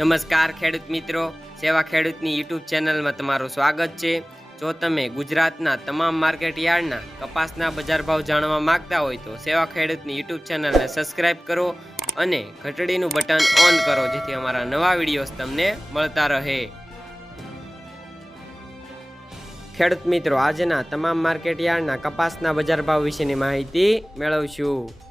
નમસ્કાર ખેડૂત મિત્રો, સેવા ખેડૂતની યુટ્યુબ ચેનલમાં તમારું સ્વાગત છે. જો તમે ગુજરાતના તમામ માર્કેટ યાર્ડના કપાસના બજાર ભાવ જાણવા માંગતા હોય તો સેવા ખેડૂતની યુટ્યુબ ચેનલને સબસ્ક્રાઇબ કરો અને ઘટડીનું બટન ઓન કરો જેથી અમારા નવા વિડીયોઝ તમને મળતા રહે. ખેડૂત મિત્રો, આજના તમામ માર્કેટ યાર્ડના કપાસના બજાર ભાવ વિશેની માહિતી મેળવશું.